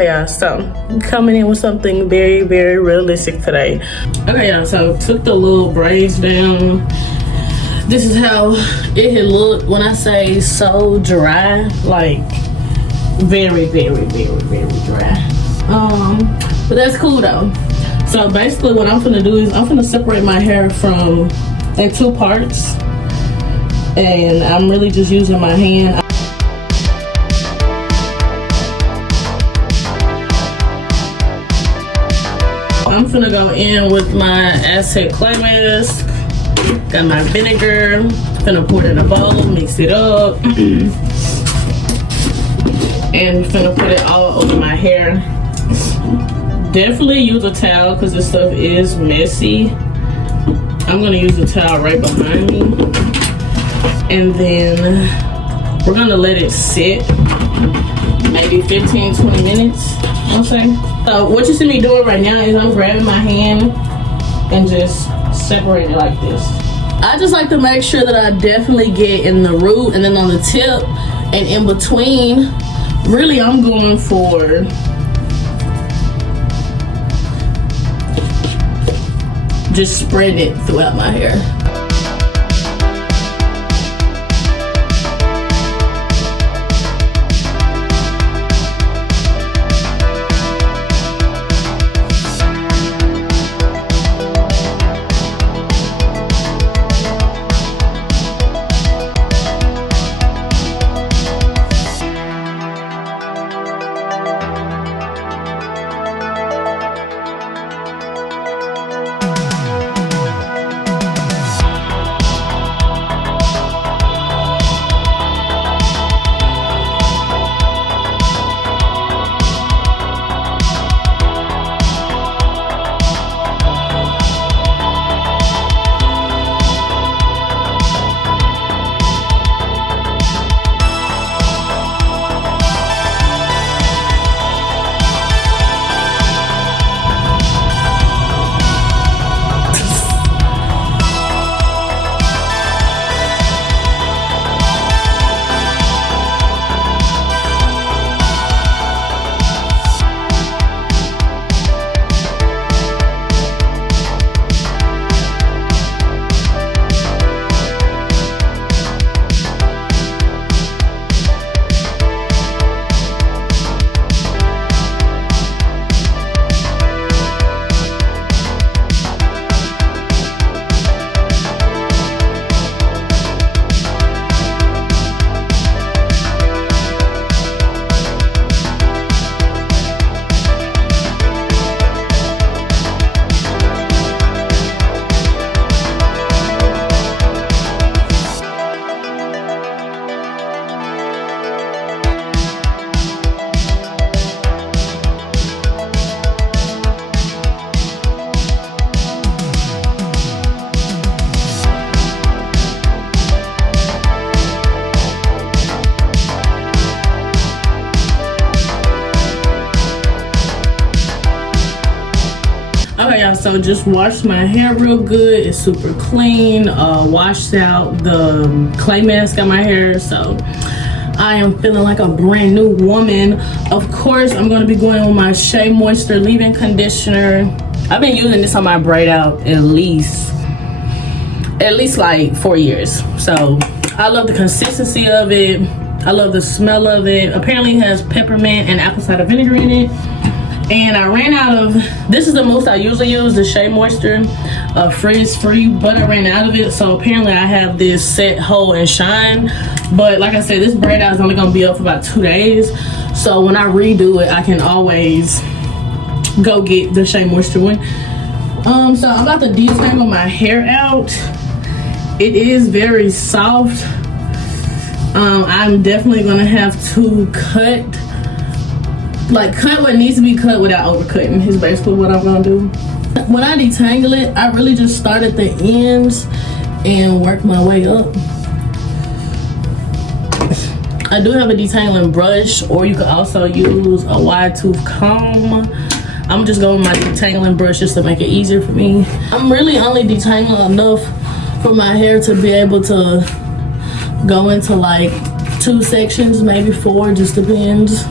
Okay, y'all, so coming in with something very, very realistic today. Okay, y'all, so took the little braids down. This is how it had looked when I say so dry, like very, very, very, very dry. But that's cool though. So basically what I'm gonna do is I'm gonna separate my hair in 2 parts, and I'm really just using my hand. I'm gonna go in with my Aztec Clay Mask. Got my vinegar. Gonna pour it in a bowl, mix it up, and gonna put it all over my hair. Definitely use a towel because this stuff is messy. I'm gonna use a towel right behind me, and then we're gonna let it sit maybe 15-20 minutes, I'll say. So what you see me doing right now is I'm grabbing my hand and just separating it like this. I just like to make sure that I definitely get in the root and then on the tip and in between. Really, I'm going for just spreading it throughout my hair. Okay, y'all, so just washed my hair real good. It's super clean. Washed out the clay mask on my hair, so I am feeling like a brand new woman. Of course, I'm going to be going with my Shea Moisture leave-in conditioner. I've been using this on my braid out at least like 4 years. So I love the consistency of it. I love the smell of it. Apparently it has peppermint and apple cider vinegar in it. And I ran out of, this is the most I usually use, the Shea Moisture frizz-free, but I ran out of it. So apparently I have this set, hold, and shine. But like I said, this braid out is only gonna be up for about 2 days. So when I redo it, I can always go get the Shea Moisture one. So I'm about to detangle my hair out. It is very soft. I'm definitely gonna have to cut what needs to be cut without overcutting is basically what I'm gonna do. When I detangle it, I really just start at the ends and work my way up. I do have a detangling brush, or you could also use a wide tooth comb. I'm just going with my detangling brush just to make it easier for me. I'm really only detangling enough for my hair to be able to go into like 2 sections, maybe 4, just depends.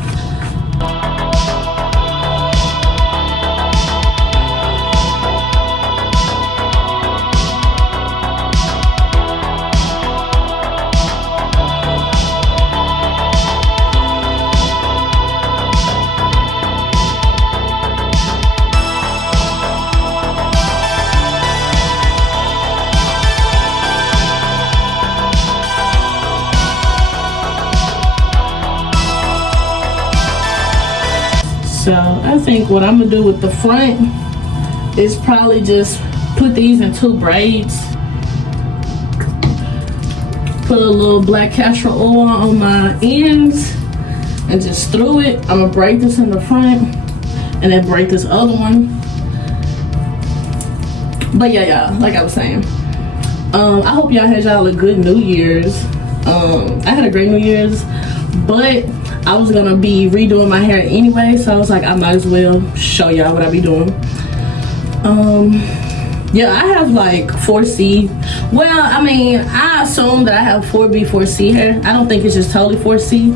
I think what I'm gonna do with the front is probably just put these in 2 braids. Put a little black castor oil on my ends and just through it. I'm gonna braid this in the front and then braid this other one. But yeah, like I was saying, I hope y'all had y'all a good New Year's. I had a great New Year's, but I was gonna be redoing my hair anyway, so I was like, I might as well show y'all what I be doing. Yeah, I have like 4C. Well, I mean, I assume that I have 4B, 4C hair. I don't think it's just totally 4C.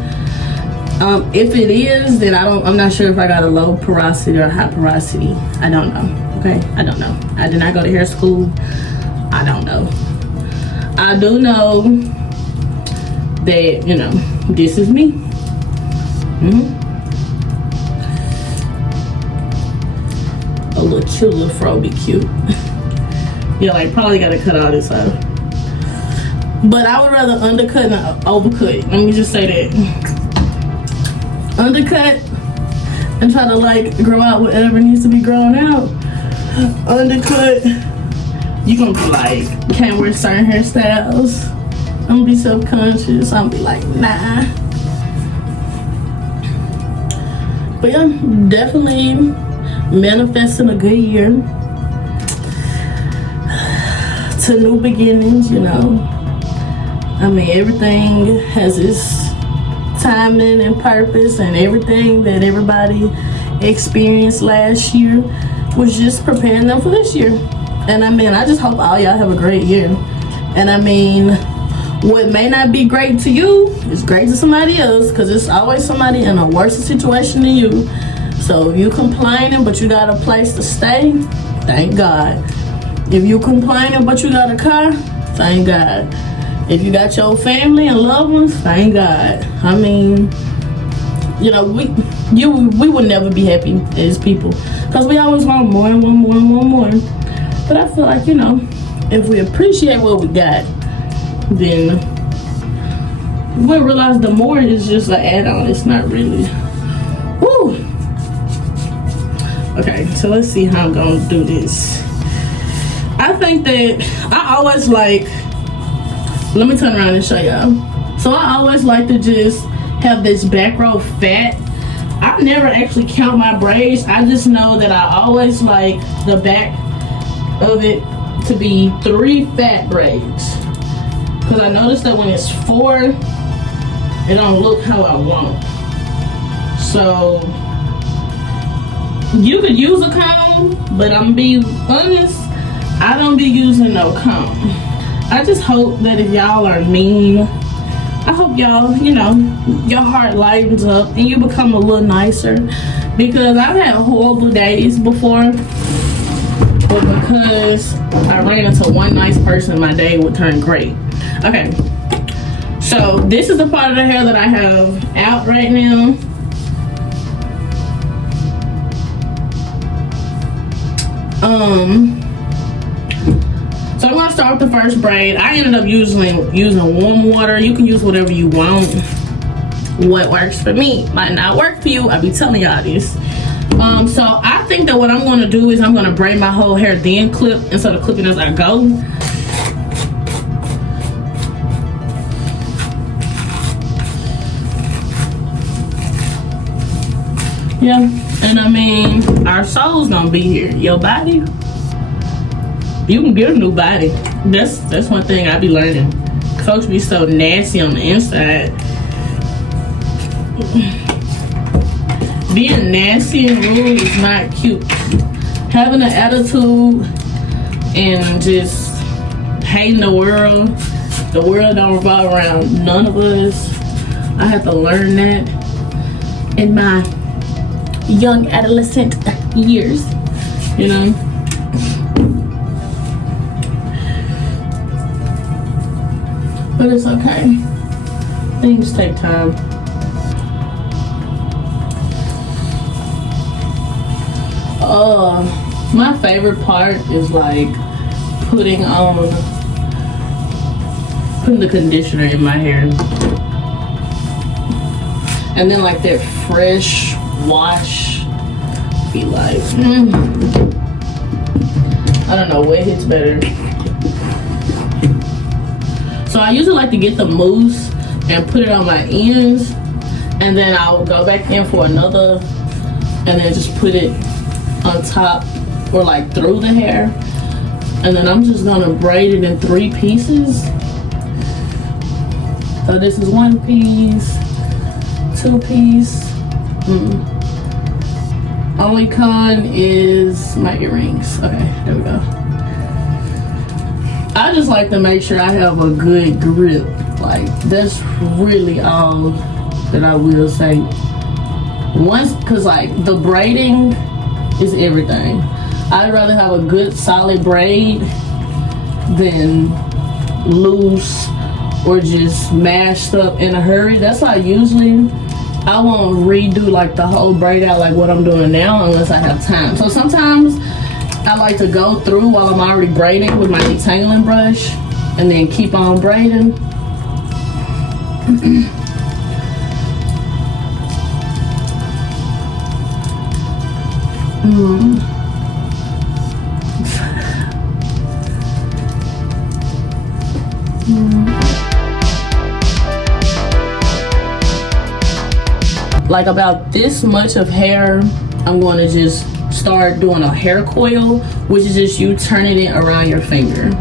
If it is, then I'm not sure if I got a low porosity or high porosity. I don't know. Okay, I don't know. I did not go to hair school. I don't know. I do know that, you know, this is me. A little cute little fro be cute. Yeah, like probably gotta cut all this out. But I would rather undercut than overcut. Let me just say that. Undercut and try to like grow out whatever needs to be grown out. Undercut, you gonna be like, can't wear certain hairstyles. I'm gonna be self-conscious. I'm gonna be like, nah. But yeah, definitely manifesting a good year. To new beginnings, you know. I mean, everything has its timing and purpose, and everything that everybody experienced last year was just preparing them for this year. And I mean, I just hope all y'all have a great year. And I mean, what may not be great to you is great to somebody else, because it's always somebody in a worse situation than you. So if you complaining but you got a place to stay, thank God. If you complaining but you got a car, thank God. If you got your family and loved ones, thank God. I mean, you know, we would never be happy as people, because we always want more and want more and want more. But I feel like, you know, if we appreciate what we got, then we'll realize the more is just an add-on. It's not really. Woo! Okay, so let's see how I'm gonna do this. I think that I always like, let me turn around and show y'all. So I always like to just have this back row fat. I never actually count my braids. I just know that I always like the back of it to be 3 fat braids. Because I noticed that when it's 4, it don't look how I want. So you could use a comb, but I'm gonna be honest, I don't be using no comb. I just hope that if y'all are mean, I hope y'all, you know, your heart lightens up and you become a little nicer. Because I've had horrible days before, but because I ran into one nice person, my day would turn great. Okay, so this is the part of the hair that I have out right now. So I'm gonna start with the first braid. I ended up using warm water. You can use whatever you want. What works for me might not work for you. I'll be telling y'all this. So I think that what I'm gonna do is I'm gonna braid my whole hair, then clip instead of clipping as I go. Yeah, and I mean, our soul's gonna be here. Your body, you can get a new body. That's one thing I be learning. Folks be so nasty on the inside. Being nasty and rude is not cute. Having an attitude and just hating the world don't revolve around none of us. I had to learn that in my young adolescent years, you know. But it's okay. Things take time. My favorite part is like putting the conditioner in my hair, and then like that fresh wash be like, I don't know what hits better. So I usually like to get the mousse and put it on my ends, and then I'll go back in for another, and then just put it on top or like through the hair. And then I'm just gonna braid it in 3 pieces. So this is 1 piece, 2 piece. Only con is my earrings. Okay, there we go. I just like to make sure I have a good grip. Like, that's really all that I will say. Cause like the braiding is everything. I'd rather have a good solid braid than loose or just mashed up in a hurry. That's why I won't redo like the whole braid out like what I'm doing now unless I have time. So sometimes I like to go through while I'm already braiding with my detangling brush and then keep on braiding. Like about this much of hair, I'm going to just start doing a hair coil, which is just you turning it around your finger.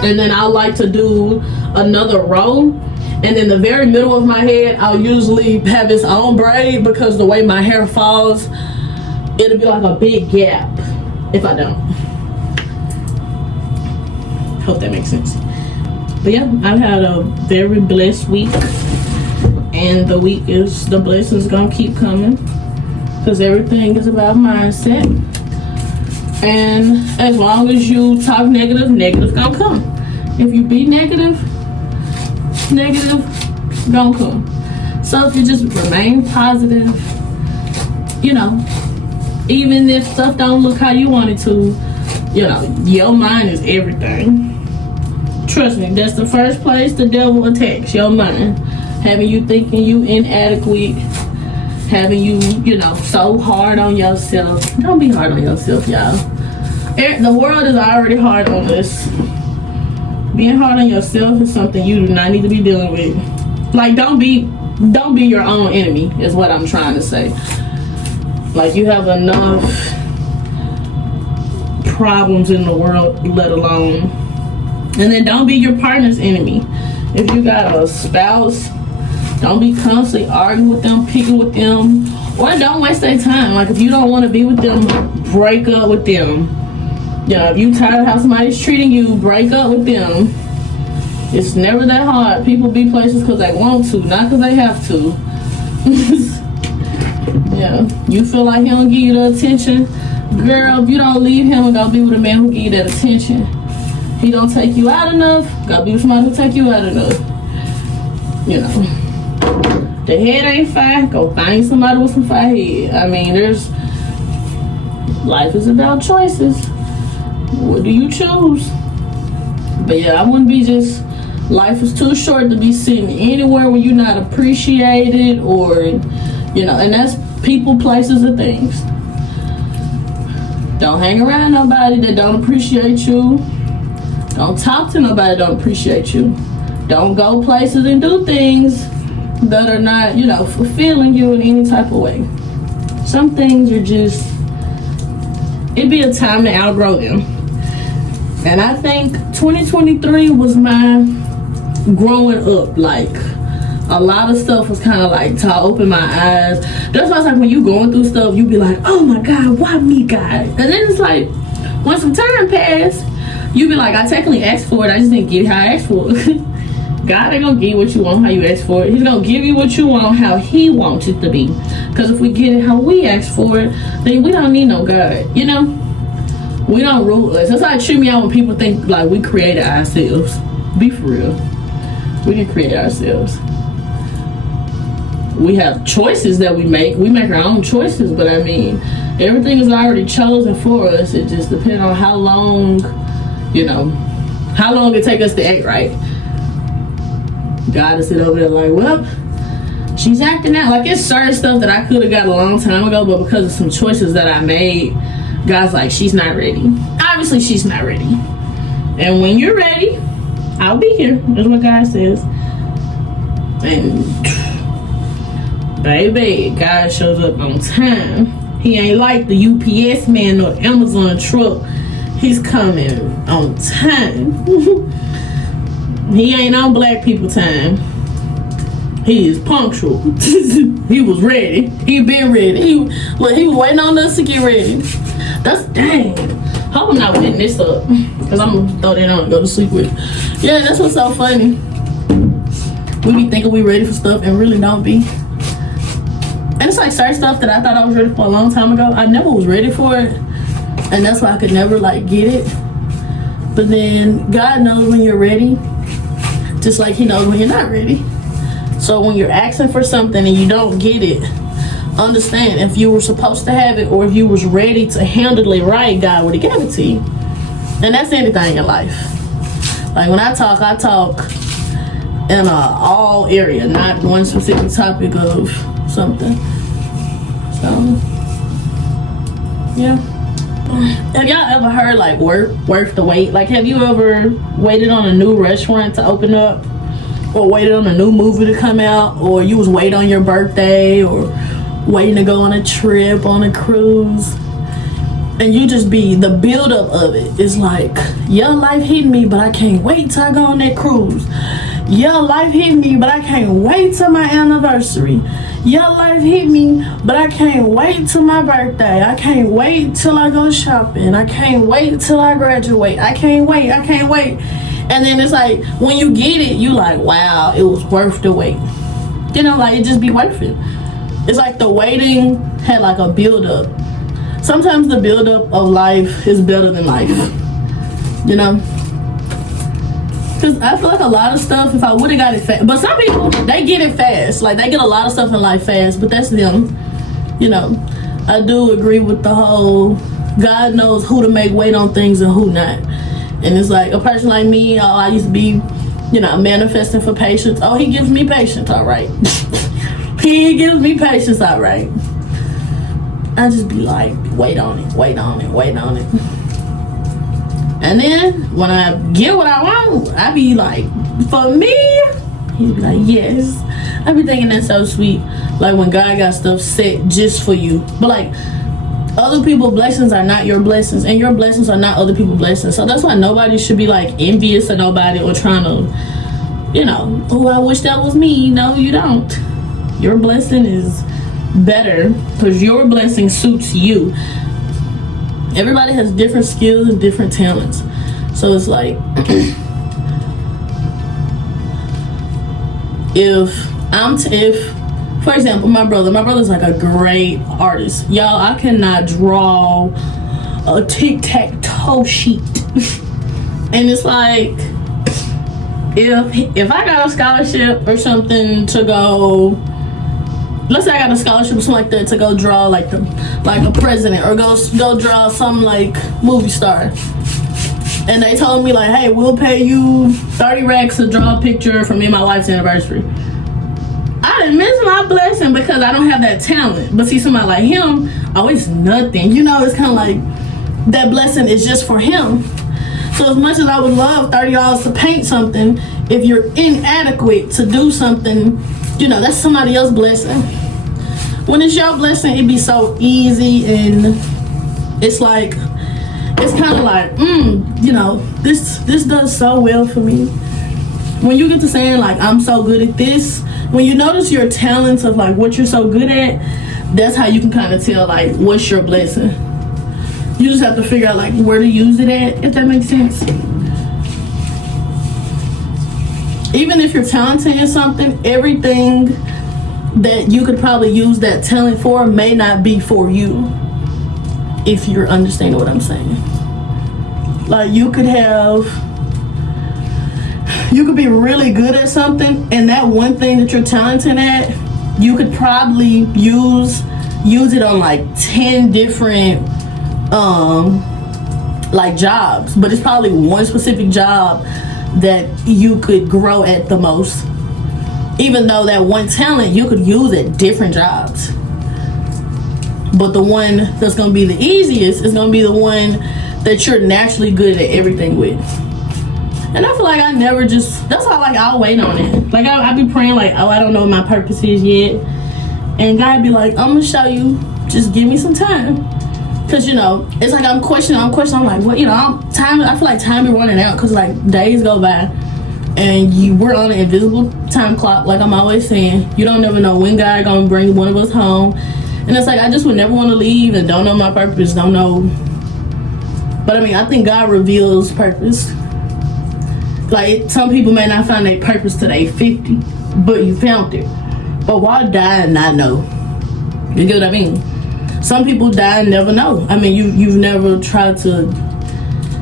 And then I like to do another row, and in the very middle of my head I'll usually have its own braid, because the way my hair falls, it'll be like a big gap if I don't. Hope that makes sense. But yeah, I've had a very blessed week, and the blessings gonna keep coming, because everything is about mindset. And as long as you talk negative, negative gonna come. If you be negative, negative gonna come. So if you just remain positive, you know, even if stuff don't look how you want it to, you know, your mind is everything. Trust me, that's the first place the devil attacks, your mind. Having you thinking you inadequate, having you, you know, so hard on yourself. Don't be hard on yourself, y'all. The world is already hard on us. Being hard on yourself is something you do not need to be dealing with. Like, don't be your own enemy, is what I'm trying to say. Like, you have enough problems in the world, let alone. And then don't be your partner's enemy. If you got a spouse, don't be constantly arguing with them, picking with them, or don't waste their time. Like, if you don't want to be with them, break up with them. Yeah, if you tired of how somebody's treating you, break up with them. It's never that hard. People be places because they want to, not because they have to. Yeah, you feel like he don't give you the attention, girl. If you don't leave him and go be with a man who give you that attention, he don't take you out enough, go be with somebody who take you out enough. You know, the head ain't fine, go find somebody with some fire head. I mean, life is about choices. What do you choose? But yeah, I wouldn't be just, life is too short to be sitting anywhere where you're not appreciated, or, you know, and that's people, places, and things. Don't hang around nobody that don't appreciate you. Don't talk to nobody that don't appreciate you. Don't go places and do things that are not, you know, fulfilling you in any type of way. Some things are just, it'd be a time to outgrow them. And I think 2023 was my growing up. Like, a lot of stuff was kind of like to open my eyes. That's why it's like when you going through stuff, you be like, oh my God, why me, God? And then it's like, when some time passed, you be like, I technically asked for it, I just didn't get it how I asked for it. God ain't gonna give you what you want how you ask for it. He's gonna give you what you want how he wants it to be. Because if we get it how we ask for it, then we don't need no God, you know? We don't rule us. That's how it treat me out when people think like we created ourselves. Be for real. We didn't create ourselves. We have choices that we make. We make our own choices, but I mean, everything is already chosen for us. It just depends on how long, you know, how long it take us to act right. God is sitting over there like, well, she's acting out. Like, it's certain stuff that I could have got a long time ago, but because of some choices that I made, God's like, she's not ready. Obviously, she's not ready. And when you're ready, I'll be here. That's what God says. And baby, God shows up on time. He ain't like the UPS man or Amazon truck. He's coming on time. He ain't on black people time. He is punctual. He was ready. He been ready. He was waiting on us to get ready. That's dang. Hope I'm not putting this up, because I'm gonna throw that on and go to sleep with it. Yeah, that's what's so funny. We be thinking we ready for stuff and really don't be. And it's like certain stuff that I thought I was ready for a long time ago, I never was ready for it. And that's why I could never like get it. But then God knows when you're ready, just like he knows when you're not ready. So when you're asking for something and you don't get it, understand if you were supposed to have it or if you was ready to handle it right, God would have given it to you. And that's anything in life. Like when I talk in all area, not one specific topic of something. So yeah. Have y'all ever heard like worth the wait? Like, have you ever waited on a new restaurant to open up, or waited on a new movie to come out, or you was waiting on your birthday, or waiting to go on a trip, on a cruise, and you just be, the buildup of it is like, your life hit me, but I can't wait till I go on that cruise. Your life hit me, but I can't wait till my anniversary. Your life hit me, but I can't wait till my birthday. I can't wait till I go shopping. I can't wait till I graduate. I can't wait. And then it's like, when you get it, you like, wow, it was worth the wait. You know, like, it just be worth it. It's like the waiting had like a build-up. Sometimes the build-up of life is better than life. You know? Because I feel like a lot of stuff, if I would have got it fast, but some people, they get it fast. Like, they get a lot of stuff in life fast, but that's them. You know, I do agree with the whole, God knows who to make wait on things and who not. And it's like, a person like me, I used to be, you know, manifesting for patience. Oh, he gives me patience, all right. He gives me patience, all right. I just be like, wait on it. And then when I get what I want, I be like, for me, he'd be like, yes. I be thinking that's so sweet. Like when God got stuff set just for you. But like, other people's blessings are not your blessings, and your blessings are not other people's blessings. So that's why nobody should be like envious of nobody or trying to, you know, oh, I wish that was me. No, you don't. Your blessing is better because your blessing suits you. Everybody has different skills and different talents. So it's like, if for example, my brother's like a great artist. Y'all, I cannot draw a tic-tac-toe sheet. And it's like, if I got a scholarship or something to go, let's say I got a scholarship or something like that to go draw like a president, or go draw some like movie star, and they told me like, hey, we'll pay you 30 racks to draw a picture for me and my wife's anniversary. I didn't miss my blessing because I don't have that talent. But see, somebody like him, oh, it's nothing. You know, it's kind of like that blessing is just for him. So as much as I would love $30 to paint something, if you're inadequate to do something, you know, that's somebody else's blessing. When it's your blessing, it be so easy, and it's like, it's kind of like, you know, this does so well for me. When you get to saying like, I'm so good at this, when you notice your talents of like what you're so good at, that's how you can kind of tell like what's your blessing. You just have to figure out like where to use it at, if that makes sense. Even if you're talented in something, everything that you could probably use that talent for may not be for you, if you're understanding what I'm saying. Like you could be really good at something, and that one thing that you're talented at, you could probably use it on like 10 different like jobs, but it's probably one specific job that you could grow at the most, even though that one talent you could use at different jobs. But the one that's going to be the easiest is going to be the one that you're naturally good at everything with. And I feel like I never just, that's why like I'll wait on it. Like I be praying like, oh, I don't know what my purpose is yet. And God be like, I'm going to show you, just give me some time. Cause you know, it's like I'm questioning, I'm like, what, you know, I feel like time be running out, cause like days go by and we're on an invisible time clock, like I'm always saying. You don't never know when God gonna bring one of us home. And it's like, I just would never want to leave and don't know my purpose, don't know. But I mean, I think God reveals purpose. Like some people may not find their purpose till they 50, but you found it. But why die and not know? You get what I mean? Some people die and never know. I mean, you've never tried to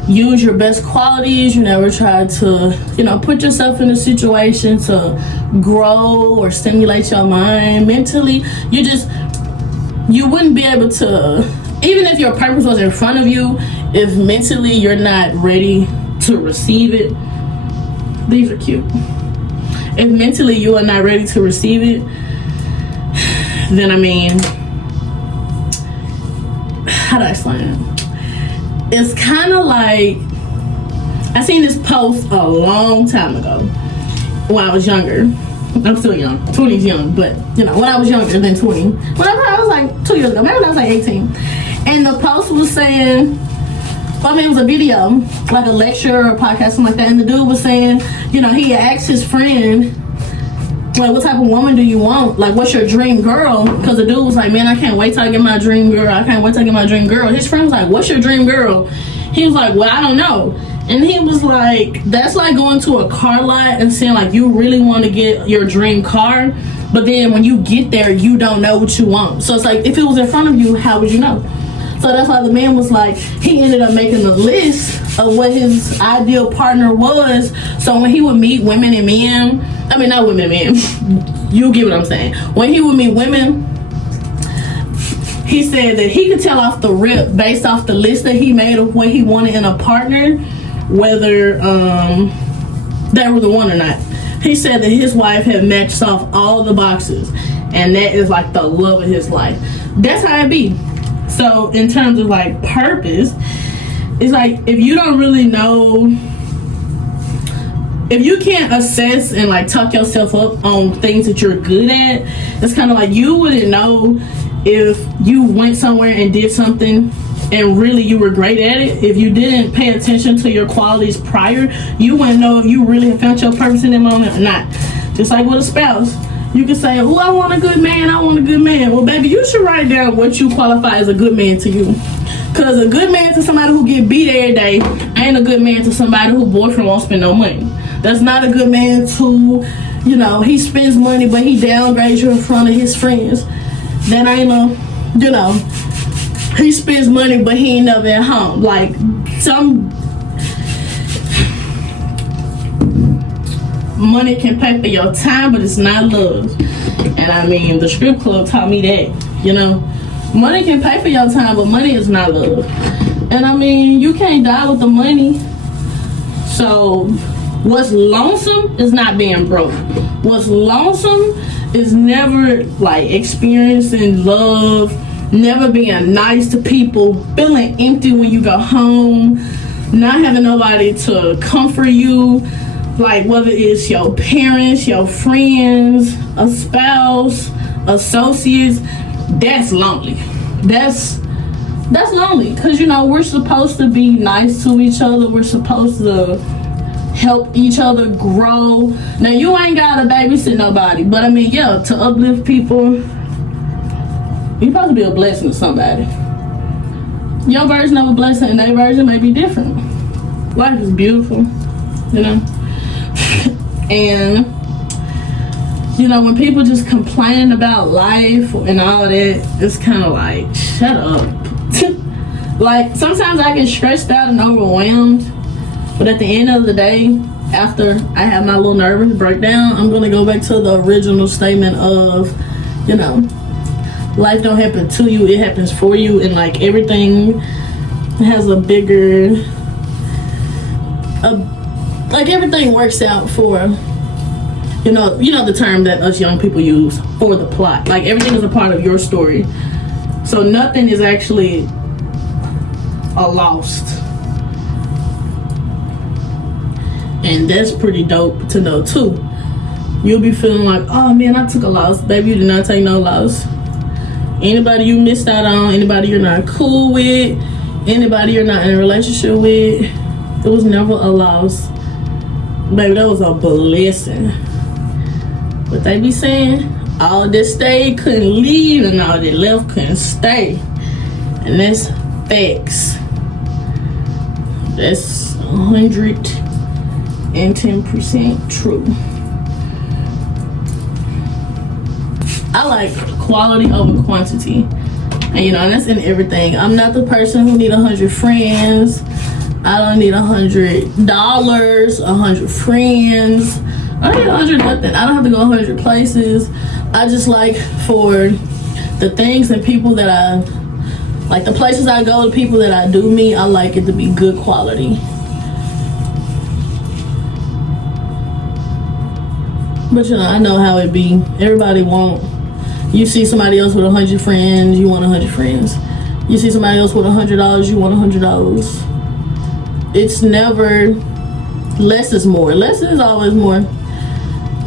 use your best qualities. You never tried to, you know, put yourself in a situation to grow or stimulate your mind mentally. You wouldn't be able to, even if your purpose was in front of you, if mentally you're not ready to receive it. These are cute. If mentally you are not ready to receive it, then I mean, how do I explain it? It's kind of like, I seen this post a long time ago when I was younger. I'm still young. 20 is young, but you know, when I was younger than 20. Whenever I was like 2 years ago, maybe when I was like 18. And the post was saying, well, I mean, it was a video, like a lecture or a podcast, something like that. And the dude was saying, you know, he asked his friend, like, what type of woman do you want? Like, what's your dream girl? Because the dude was like, man, I can't wait till I get my dream girl. I can't wait till I get my dream girl. His friend was like, what's your dream girl? He was like, well, I don't know. And he was like, that's like going to a car lot and saying, like, you really want to get your dream car, but then when you get there, you don't know what you want. So it's like, if it was in front of you, how would you know? So that's why the man was like, he ended up making a list of what his ideal partner was. So when he would meet women and men, I mean, not women and men, you get what I'm saying. When he would meet women, he said that he could tell off the rip based off the list that he made of what he wanted in a partner, whether they were the one or not. He said that his wife had matched off all the boxes, and that is like the love of his life. That's how it be. So in terms of like purpose, it's like, if you don't really know, if you can't assess and like tuck yourself up on things that you're good at, it's kind of like you wouldn't know if you went somewhere and did something and really you were great at it. If you didn't pay attention to your qualities prior, you wouldn't know if you really have found your purpose in that moment or not. Just like with a spouse, you can say, oh, I want a good man, I want a good man. Well, baby, you should write down what you qualify as a good man to you. Because a good man to somebody who get beat every day ain't a good man to somebody who boyfriend won't spend no money. That's not a good man to, you know, he spends money but he downgrades you in front of his friends. That ain't a, you know, he spends money but he ain't never at home. Like, some money can pay for your time, but it's not love. And I mean, the strip club taught me that, you know. Money can pay for your time, but money is not love. And I mean, you can't die with the money. So what's lonesome is not being broke. What's lonesome is never like experiencing love, never being nice to people, feeling empty when you go home. not having nobody to comfort you, like whether it's your parents, your friends, a spouse, associates, that's lonely. That's lonely, because you know we're supposed to be nice to each other. We're supposed to help each other grow. Now you ain't gotta babysit nobody, but I mean, yeah, to uplift people, you're supposed to be a blessing to somebody. Your version of a blessing and their version may be different. Life is beautiful, you know. And you know, when people just complain about life and all that, it's kind of like, shut up. Like, sometimes I get stressed out and overwhelmed, but at the end of the day, after I have my little nervous breakdown, I'm gonna go back to the original statement of, you know, life don't happen to you, it happens for you, and like everything has a bigger, like everything works out for, you know the term that us young people use, for the plot. Like everything is a part of your story, so nothing is actually a lost. And that's pretty dope to know too. You'll be feeling like, oh man, I took a loss. Baby, you did not take no loss. Anybody you missed out on, anybody you're not cool with, anybody you're not in a relationship with, it was never a loss. Baby, that was a blessing. But they be saying, all that stayed couldn't leave and all that left couldn't stay. And that's facts. That's 110% true. I like quality over quantity. And you know, and that's in everything. I'm not the person who need 100 friends. I don't need $100, 100 friends. I don't need 100 nothing. I don't have to go 100 places. I just like, for the things and people that I like, the places I go, the people that I do meet, I like it to be good quality. But you know, I know how it be. Everybody want, you see somebody else with 100 friends, you want 100 friends. You see somebody else with $100, you want $100. It's never, less is more. Less is always more.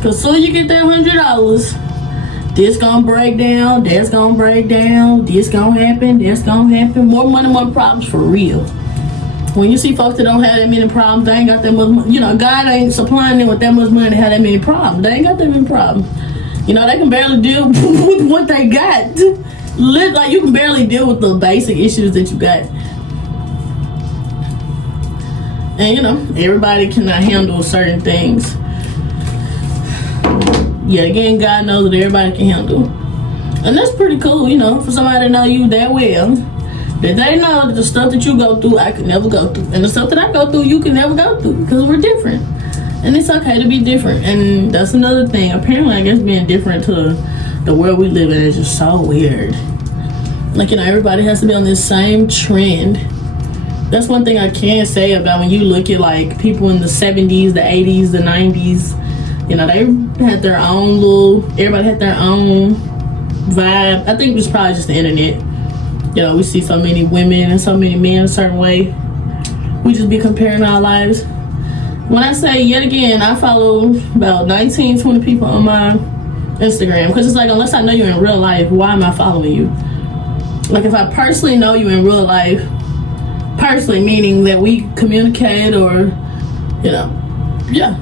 Cause soon you get that $100, this gonna break down, that's gonna break down, this gonna happen, that's gonna happen. More money, more problems, for real. When you see folks that don't have that many problems, they ain't got that much money. You know, God ain't supplying them with that much money to have that many problems. They ain't got that many problems. You know, they can barely deal with what they got. Like, you can barely deal with the basic issues that you got. And you know, everybody cannot handle certain things. Yet again, God knows that everybody can handle. And that's pretty cool, you know, for somebody to know you that well, that they know that the stuff that you go through, I could never go through. And the stuff that I go through, you can never go through, because we're different. And it's okay to be different. And that's another thing. Apparently, I guess being different to the world we live in is just so weird. Like, you know, everybody has to be on this same trend. That's one thing I can say about when you look at like people in the 70s, the 80s, the 90s. You know, they had their own everybody had their own vibe. I think it was probably just the internet. You know, we see so many women and so many men a certain way. We just be comparing our lives. When I say, yet again, I follow about 19, 20 people on my Instagram. Because it's like, unless I know you in real life, why am I following you? Like, if I personally know you in real life, personally meaning that we communicate or, you know, yeah.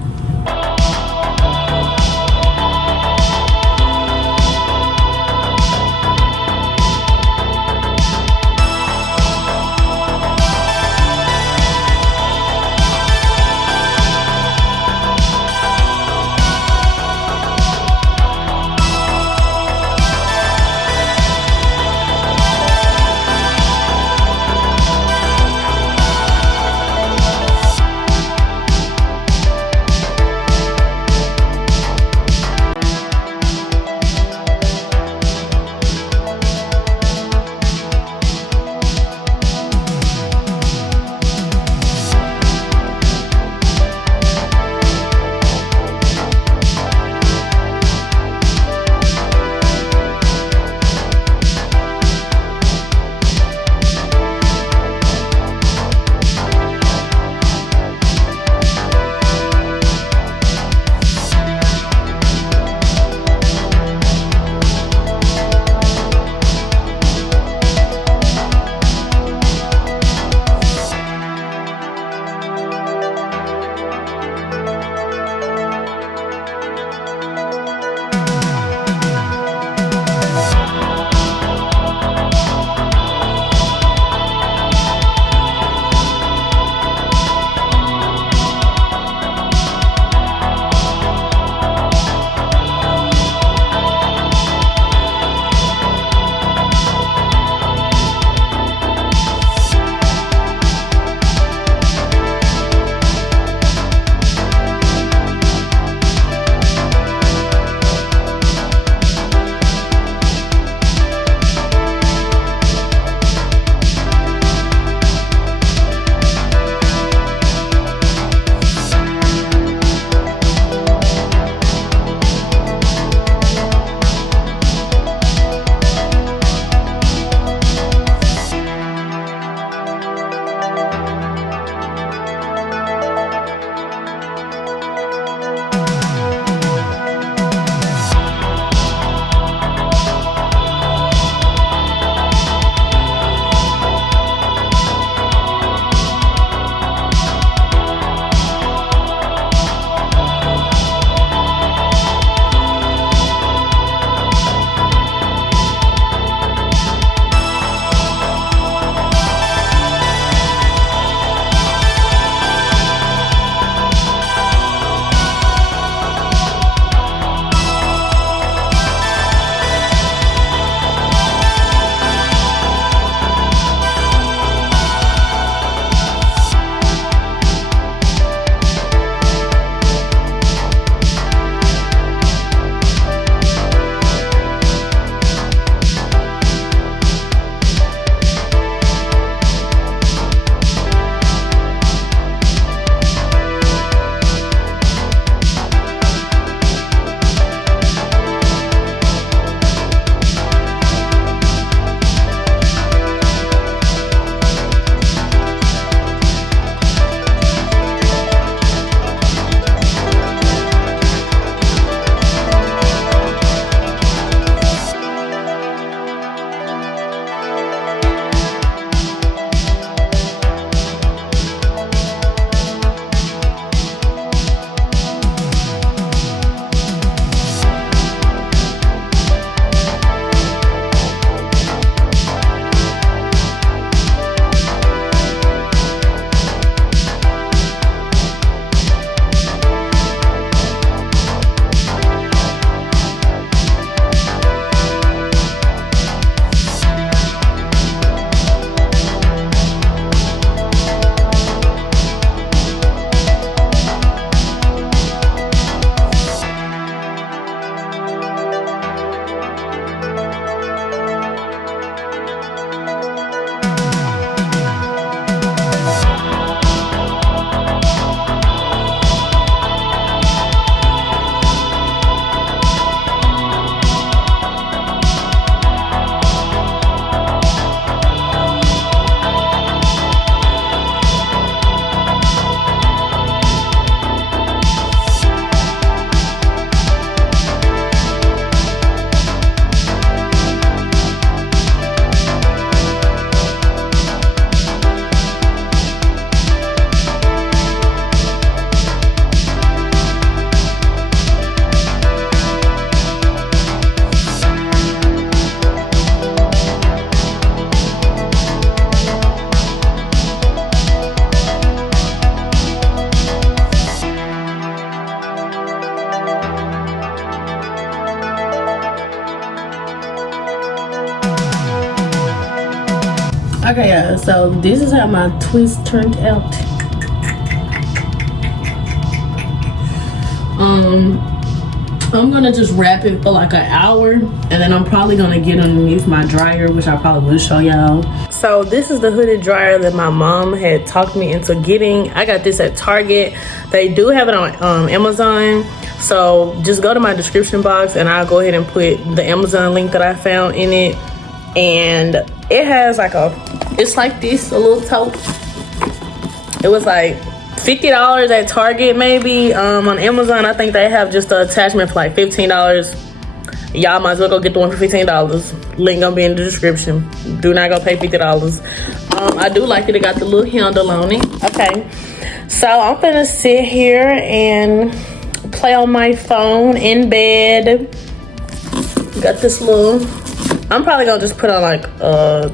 Okay, yeah, so this is how my twist turned out. I'm gonna just wrap it for like an hour, and then I'm probably gonna get underneath my dryer, which I probably will show y'all. So this is the hooded dryer that my mom had talked me into getting. I got this at Target. They do have it on Amazon, so just go to my description box and I'll go ahead and put the Amazon link that I found in it. And it has like it's like this, a little tote. It was like $50 at Target, maybe. On Amazon, I think they have just the attachment for like $15. Y'all might as well go get the one for $15. Link gonna be in the description. Do not go pay $50. I do like that it got the little handle on it. Okay, so I'm gonna sit here and play on my phone in bed. Got this little, I'm probably gonna just put on like a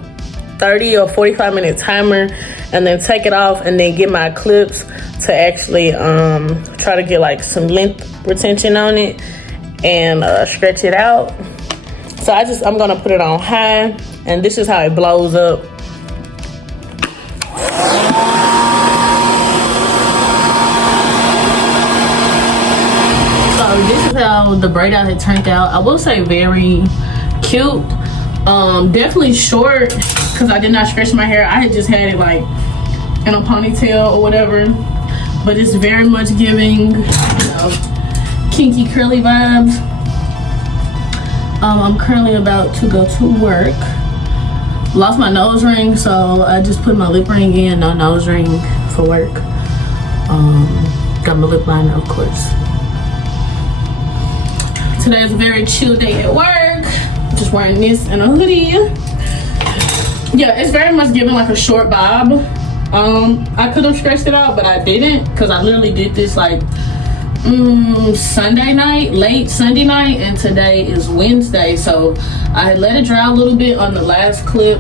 30 or 45 minute timer, and then take it off, and then get my clips to actually try to get like some length retention on it and stretch it out. So I'm gonna put it on high, and this is how it blows up. So this is how the braid out had turned out. I will say very cute. Definitely short, because I did not stretch my hair. I had just had it like in a ponytail or whatever, but it's very much giving, you know, kinky curly vibes. I'm currently about to go to work. Lost my nose ring, so I just put my lip ring in, no nose ring for work. Got my lip liner, of course. Today's a very chill day at work. Just wearing this and a hoodie. Yeah, it's very much giving like a short bob. I could have stretched it out, but I didn't, because I literally did this like Sunday night, late Sunday night, and today is Wednesday. So I had let it dry a little bit on the last clip,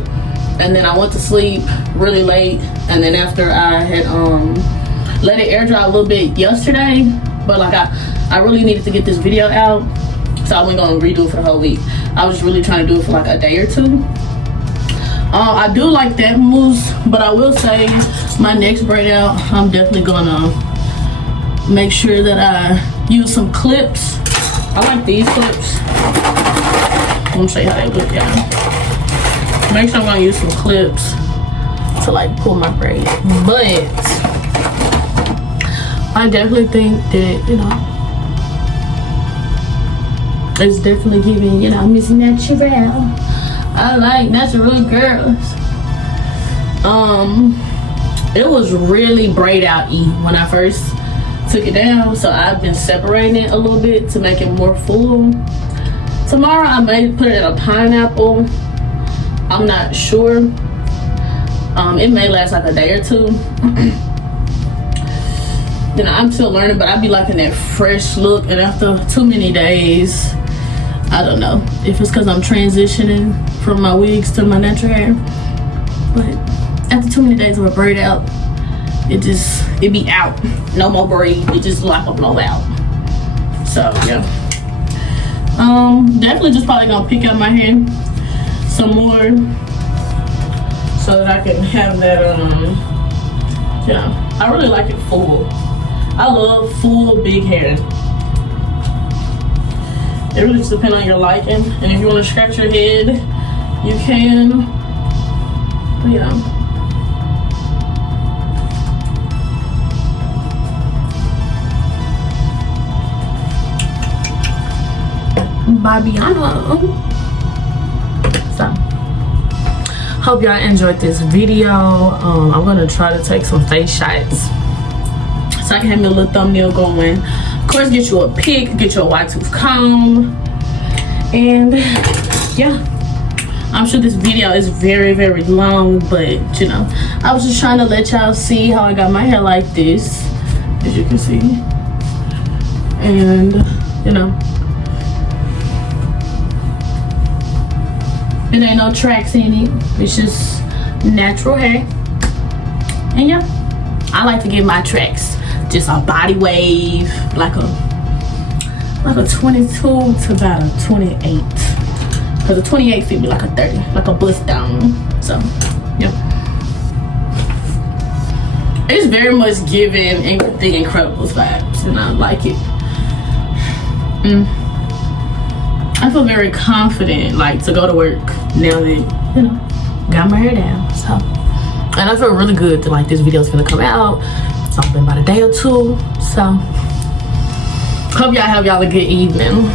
and then I went to sleep really late, and then after I had let it air dry a little bit yesterday, but like I really needed to get this video out, so I wasn't gonna redo it for the whole week. I was really trying to do it for like a day or two. I do like that mousse, but I will say my next braid out, I'm definitely gonna make sure that I use some clips. I like these clips. I'm gonna show you how they look, y'all. Make sure I'm gonna use some clips to like pull my braid. But I definitely think that, you know, it's definitely giving, you know, Miss Natural. I like natural girls. It was really braid out-y when I first took it down, so I've been separating it a little bit to make it more full. Tomorrow I may put it in a pineapple. I'm not sure. It may last like a day or two. You know, I'm still learning, but I be liking that fresh look, and after too many days, I don't know if it's because I'm transitioning from my wigs to my natural hair, but after too many days of a braid out, it be out. No more braid, it just like a blowout. So yeah, definitely just probably gonna pick up my hair some more so that I can have that. Yeah, I really like it full. I love full big hair. It really just depends on your liking, and if you want to scratch your head, you can. But yeah. Babiana. So, hope y'all enjoyed this video. I'm gonna try to take some face shots so I can have me a little thumbnail going. Of course, get you a pick, get you a wide tooth comb, and yeah, I'm sure this video is very, very long, but you know, I was just trying to let y'all see how I got my hair like this, as you can see. And you know, it ain't no tracks in it, it's just natural hair. And yeah, I like to give my tracks just a body wave, like a 22 to about a 28, because a 28 fit me like a 30, like a bust down. So Yep. It's very much giving the Incredibles vibes, and I like it. I feel very confident, like, to go to work now that, you know, got my hair down. So, and I feel really good that, like, this video is gonna come out. It's all been about a day or two. So, hope y'all have y'all a good evening.